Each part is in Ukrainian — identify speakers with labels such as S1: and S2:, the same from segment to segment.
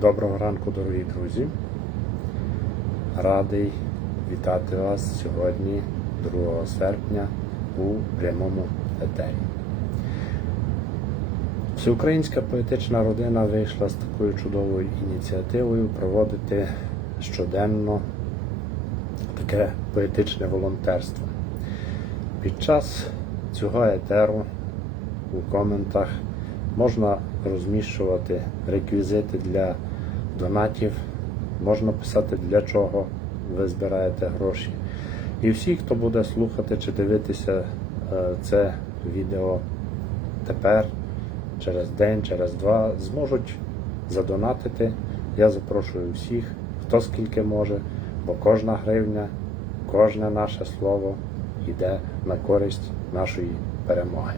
S1: Доброго ранку, дорогі друзі. Радий вітати вас сьогодні, 2 серпня, у прямому етері. Всеукраїнська поетична родина вийшла з такою чудовою ініціативою проводити щоденно таке поетичне волонтерство. Під час цього етеру у коментах можна розміщувати реквізити для донатів, можна писати для чого ви збираєте гроші. І всі, хто буде слухати чи дивитися е, це відео тепер, через день, через два, зможуть задонатити. Я запрошую всіх, хто скільки може, бо кожна гривня, кожне наше слово йде на користь нашої перемоги.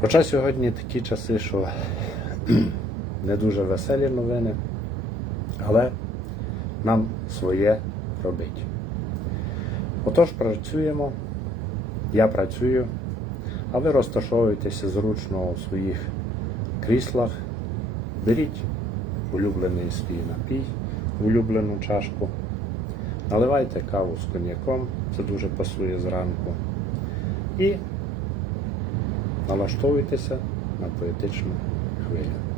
S1: Хоча сьогодні такі часи, що не дуже веселі новини, але нам своє робить. Отож, працюємо, я працюю, а ви розташовуєтеся зручно у своїх кріслах, беріть улюблений свій напій, улюблену чашку, наливайте каву з коньяком, це дуже пасує зранку. І налаштовуйтеся на поетичну хвилю.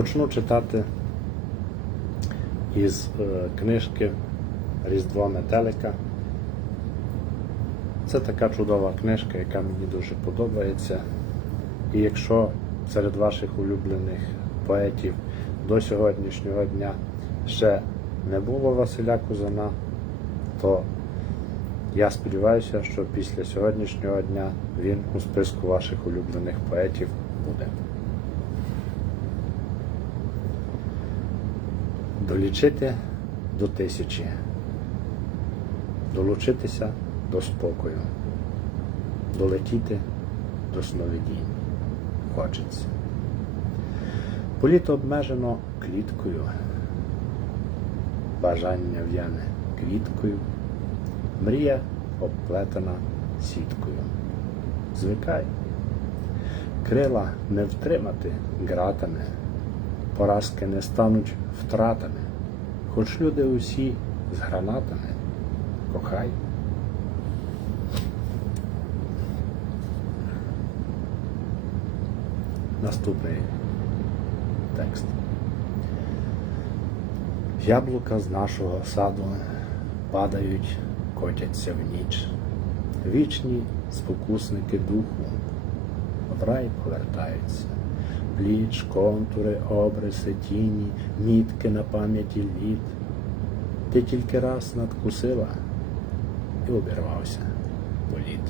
S1: Почну читати із е, книжки Різдво Метелика. Це така чудова книжка, яка мені дуже подобається. І якщо серед ваших улюблених поетів до сьогоднішнього дня ще не було Василя Кузана, то я сподіваюся, що після сьогоднішнього дня він у списку ваших улюблених поетів буде. Долічити до тисячі, долучитися до спокою, долетіти до сновидінь. Хочеться. Політ обмежено кліткою бажання в'яне квіткою, мрія обплетена сіткою. Звикай, крила не втримати ґратами, поразки не стануть втратами, хоч люди усі з гранатами, кохай. Наступний текст. Яблука з нашого саду падають, котяться в ніч. Вічні спокусники духу в рай повертаються. Пліч, контури, обриси, тіні, мітки на пам'яті літ. Ти тільки раз надкусила і обірвався політ.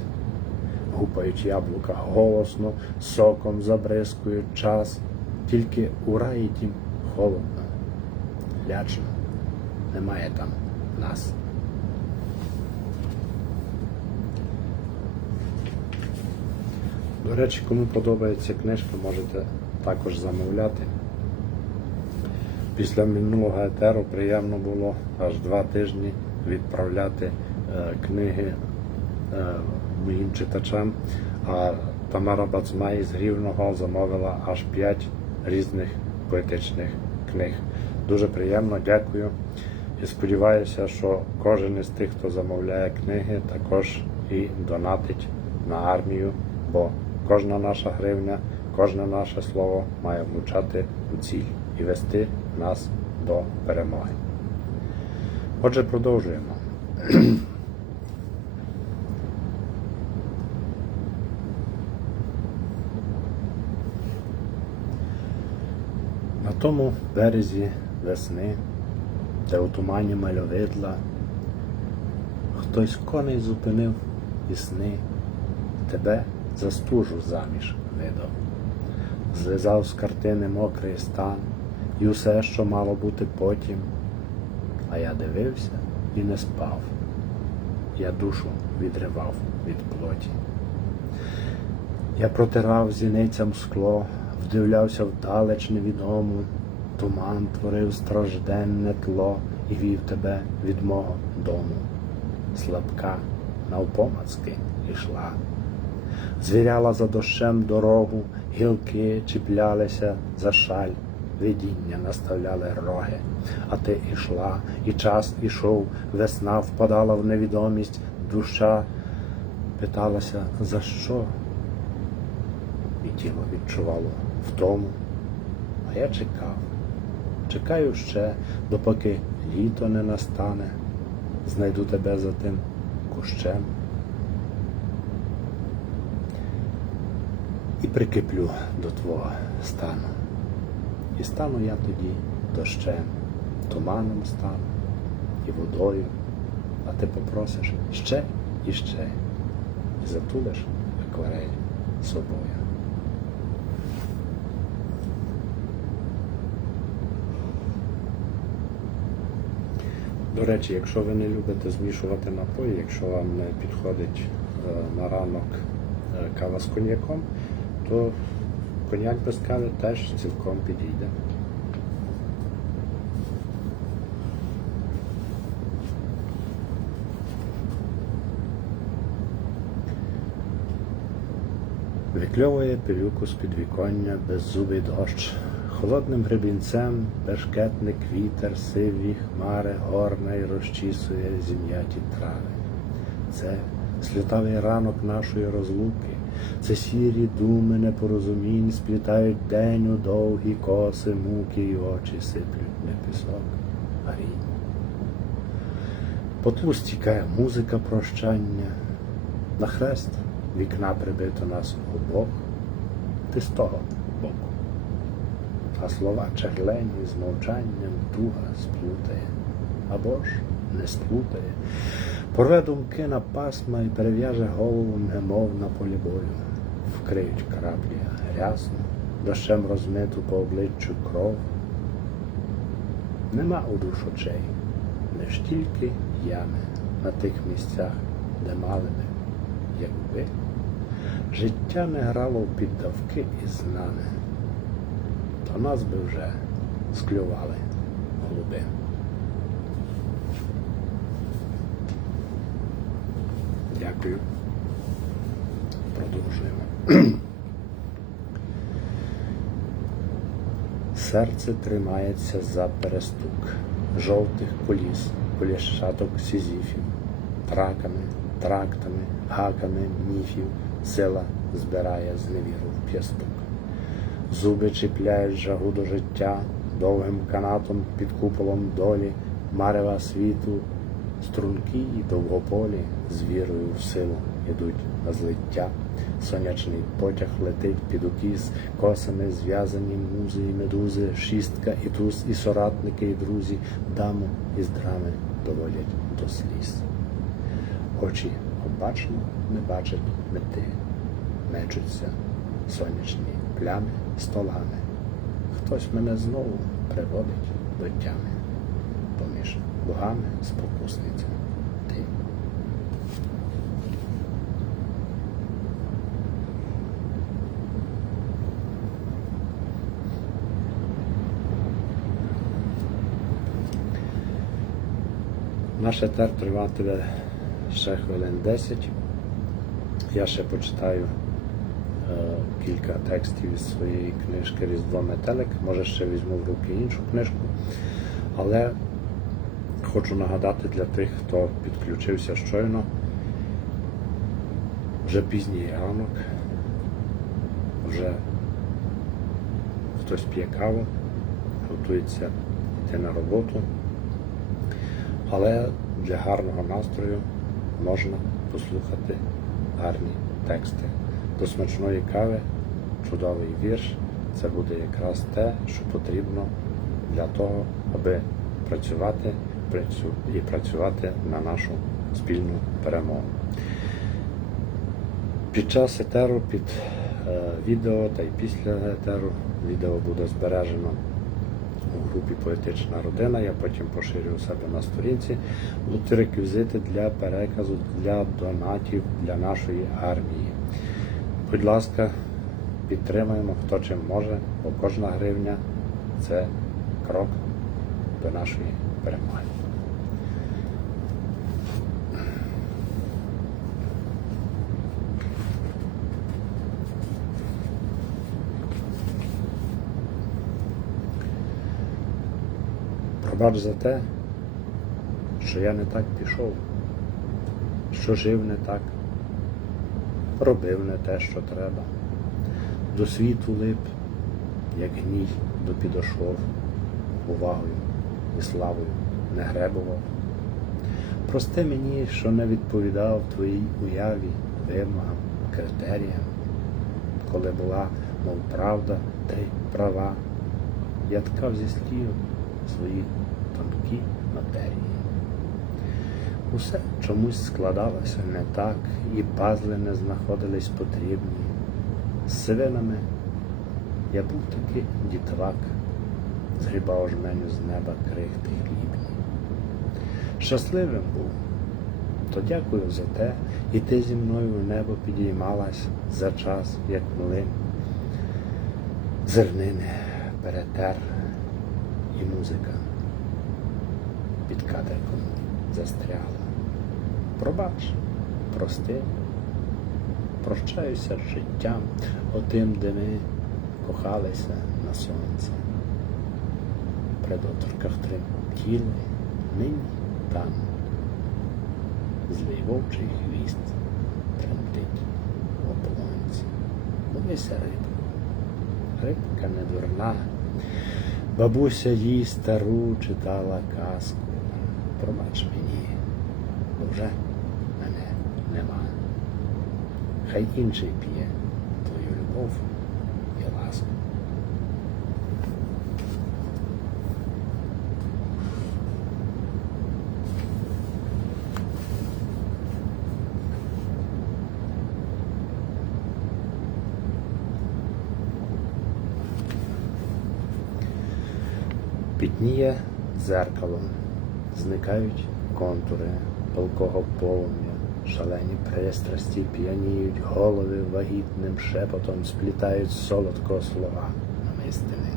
S1: Гупають яблука голосно, соком забризкують час, тільки у раї тім холодно лячно. Немає там нас. До речі, кому подобається книжка, можете також замовляти. Після минулого етеру приємно було аж два тижні відправляти е, книги е, моїм читачам. А Тамара Бацмай з Рівного замовила аж п'ять різних поетичних книг. Дуже приємно, дякую. І сподіваюся, що кожен із тих, хто замовляє книги, також і донатить на армію, бо кожна наша гривня, кожне наше слово має влучати у ціль і вести нас до перемоги. Отже, продовжуємо. На тому березі весни, де у тумані мальовидла, хтось коней зупинив і сни, тебе за стужу заміж видав, злизав з картини мокрий стан і усе, що мало бути потім. А я дивився і не спав. Я душу відривав від плоті. Я протирав зіницям скло, вдивлявся вдалеч невідому, туман творив стражденне тло і вів тебе від мого дому. Слабка, навпомацки ішла. Звіряла за дощем дорогу, гілки чіплялися за шаль, видіння наставляли роги. А ти ішла, і час ішов, весна впадала в невідомість, душа питалася за що? І тіло відчувало втому. А я чекав. Чекаю ще, допоки літо не настане, знайду тебе за тим кущем. І прикиплю до твого стану. І стану я тоді дощем, туманом стану і водою, а ти попросиш ще і ще, і затулиш акварель собою. До речі, якщо ви не любите змішувати напої, якщо вам не підходить е, на ранок е, кава з коньяком, то коньяк без кави теж цілком підійде. Викльовує пилюку з підвіконня беззубий дощ. Холодним гребінцем бешкетник вітер, сиві хмари горна й розчісує зім'яті трави. Це слютавий ранок нашої розлуки, це сірі думи непорозумінь сплітають день у довгі коси, муки й очі сиплють не пісок, а рідні. По стікає музика прощання, на хрест вікна прибито нас обох, ти з того боку. А слова черлені з мовчанням туга сплутає, або ж не сплутає. Порве думки на пасма і перев'яже голову немов на полі бою. Вкриють краплі грязно, дощем розмиту по обличчю кров. Нема у душ очей, лиш тільки ями на тих місцях, де мали ми, якби життя не грало в піддавки і знане, то нас би вже склювали голуби. Дякую. Продовжуємо. Серце тримається за перестук жовтих коліс, коліщаток сізіфів, траками, трактами, гаками міфів, сила збирає з невіру в п'ястук. Зуби чіпляють жагу до життя, довгим канатом під куполом долі, марева світу, струнки й довгополі з вірою в силу ідуть на злиття. Сонячний потяг летить під укіс, косами зв'язані музи і медузи, шістка і туз, і соратники, і друзі, даму із драми доводять до сліз. Очі обачно не бачать мети, мечуться сонячні плями столами. Хтось мене знову приводить до тями. Богами спокусниця ти. Наш етер триватиме ще хвилин 10. Я ще почитаю е, кілька текстів із своєї книжки Різдво Метелик. Може ще візьму в руки іншу книжку. Але хочу нагадати для тих, хто підключився щойно. Вже пізній ранок, вже хтось п'є каву, готується йти на роботу. Але для гарного настрою можна послухати гарні тексти. До смачної кави чудовий вірш. Це буде якраз те, що потрібно для того, аби працювати працю- і працювати на нашу спільну перемогу. Під час етеру, під е, відео та й після етеру відео буде збережено у групі Поетична родина. Я потім поширю у себе на сторінці. Будуть реквізити для переказу для донатів для нашої армії. Будь ласка, підтримаємо, хто чим може, бо кожна гривня це крок до нашої перемоги. Пробач за те, що я не так пішов, що жив не так, робив не те, що треба, до світу лип, як гній до підошов, увагою і славою не гребував. Прости мені, що не відповідав твоїй уяві, вимогам, критеріям, коли була, мов правда, ти права, я ткав зі слів свої тонкі матерії. Усе чомусь складалося не так, і пазли не знаходились потрібні. З сивинами я був таки дітвак, згрібав жменю з неба крихти хлібні. Щасливим був, то дякую за те, і ти зі мною в небо підіймалась за час, як млин. Зернини перетер і музика під кадриком застряла. Пробач, прости, прощаюся з життям отим, де ми кохалися на сонці. При доторках тремтіли, нині там. Злий вовчий хвіст тремтить в ополонці. Дивися рибку. Рибка не дурна. Бабуся їй стару читала казку. Пробач мені, бо вже мене нема. Хай інший п'є твою любов і ласку. Пітніє дзеркало, зникають контури палкого полум'я, шалені пристрасті п'яніють голови вагітним шепотом, сплітають солодко слова намистини.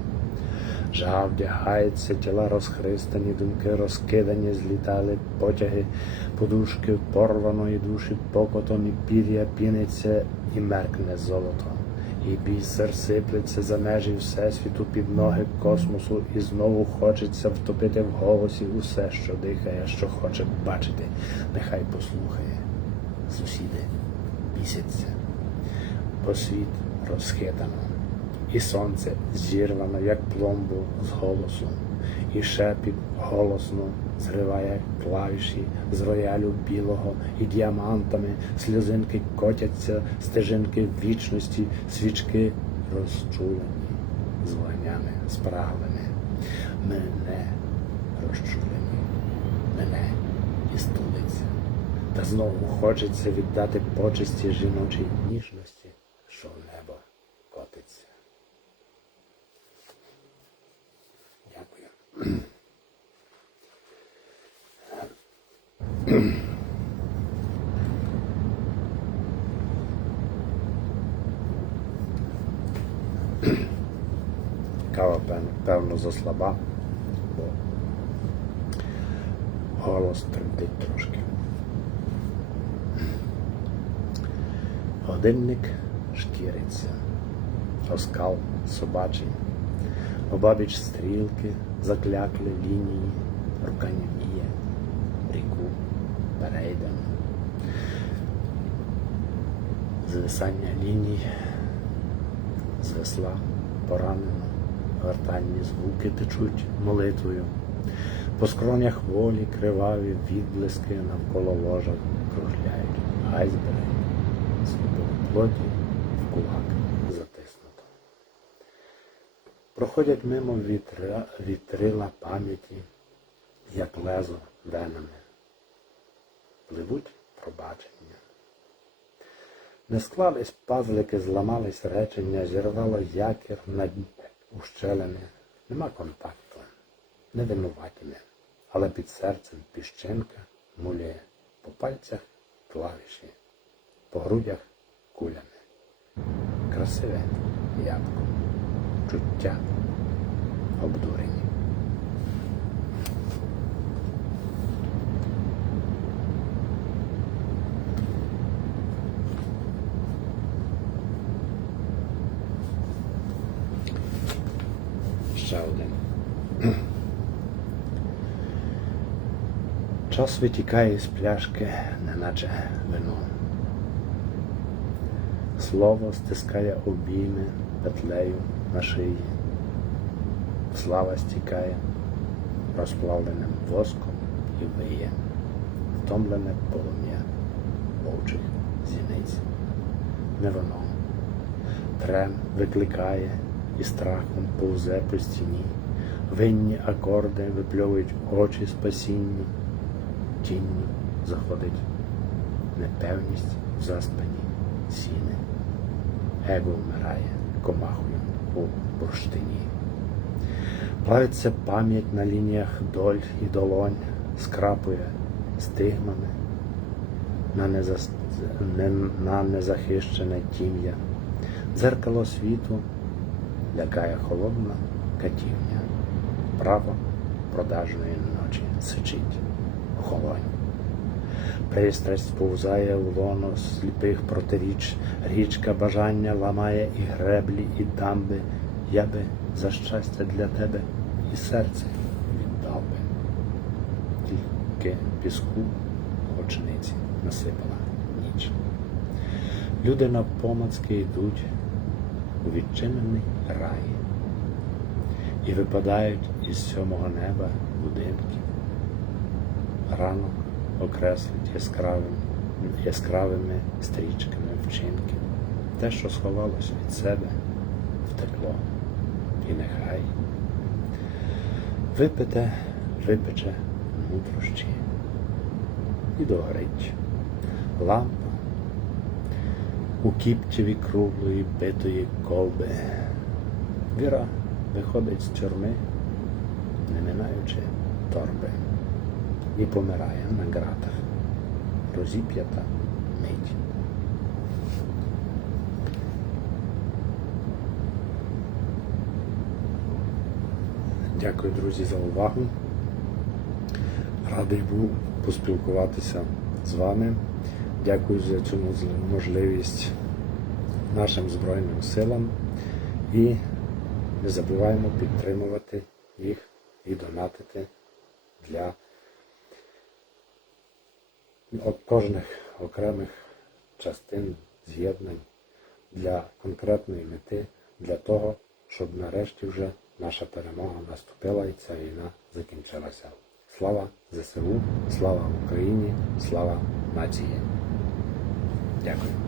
S1: Жага вдягається, тіла розхристані, думки розкидані, злітали потяги, подушки порваної душі покотом і пір'я піниться і меркне золото. І бісер сиплеться за межі Всесвіту під ноги космосу, і знову хочеться втопити в голосі усе, що дихає, що хоче бачити. Нехай послухає. Сусіди бісяться, бо світ розхитано, і сонце зірвано, як пломбу з голосу, і шепіт голосно зриває клавіші з роялю білого і діамантами, сльозинки котяться, стежинки вічності, свічки розчулені, з вогнями спраглими. Мене розчулені, мене і стулиться. Та знову хочеться віддати почесті жіночій ніжності, що в небо котиться. Дякую. Кава, певно, заслаба, бо голос тремтить трошки. Годинник шкіриться, оскал собачий, обабіч стрілки, закляклі лінії, рука німіє, ріку перейдемо. Звисання ліній, з весла поранено, гортанні звуки течуть молитвою. По скронях волі криваві відблиски навколо ложа кружляють айсберги, свободу плоті в кулак затиснуто. Проходять мимо вітрила пам'яті, як лезо венами. Пливуть пробачення. Не склались пазлики, зламались речення, зірвало якір на ущелини. Нема контакту, не винуватіме, але під серцем піщинка муліє, по пальцях клавіші, по грудях кулями. Красиве ябко, чуття обдурені. Ще один. Час витікає з пляшки, неначе вино. Слово стискає обійми петлею на шиї. Слава стікає розплавленим воском і виє, втомлене полум'я вовчих зіниць. Не воно. Трен викликає і страхом повзе по стіні. Винні акорди випльовують очі спасінні. Тінню заходить непевність в заспані сіни. Его вмирає комахою у бурштині. Плавиться пам'ять на лініях доль і долонь, скрапує стигмами на, незас... не... на незахищене тім'я. Дзеркало світу лякає холодна катівня. Право продажної ночі сичить охолонь. Пристрасть сповзає у лоно сліпих протиріч, річка бажання ламає і греблі, і дамби. Я би за щастя для тебе і серце віддав би. Тільки піску очниці насипала ніч. Люди навпомацки йдуть у відчинений рай і випадають із сьомого неба будинки. Ранок окреслить яскравим, яскравими стрічками вчинки, те, що сховалося від себе, втекло. І нехай випите, випече нутрощі і догорить лампа у кіптєві круглої битої колби. Віра виходить з тюрми, не минаючи торби, і помирає на ґратах, розіп'ята мить. Дякую, друзі, за увагу. Радий був поспілкуватися з вами. Дякую за цю можливість нашим Збройним силам і не забуваємо підтримувати їх і донатити для от кожних окремих частин з'єднань для конкретної мети, для того, щоб нарешті вже наша перемога наступила і ця війна закінчилася. Слава ЗСУ, слава Україні, слава нації. Дякую.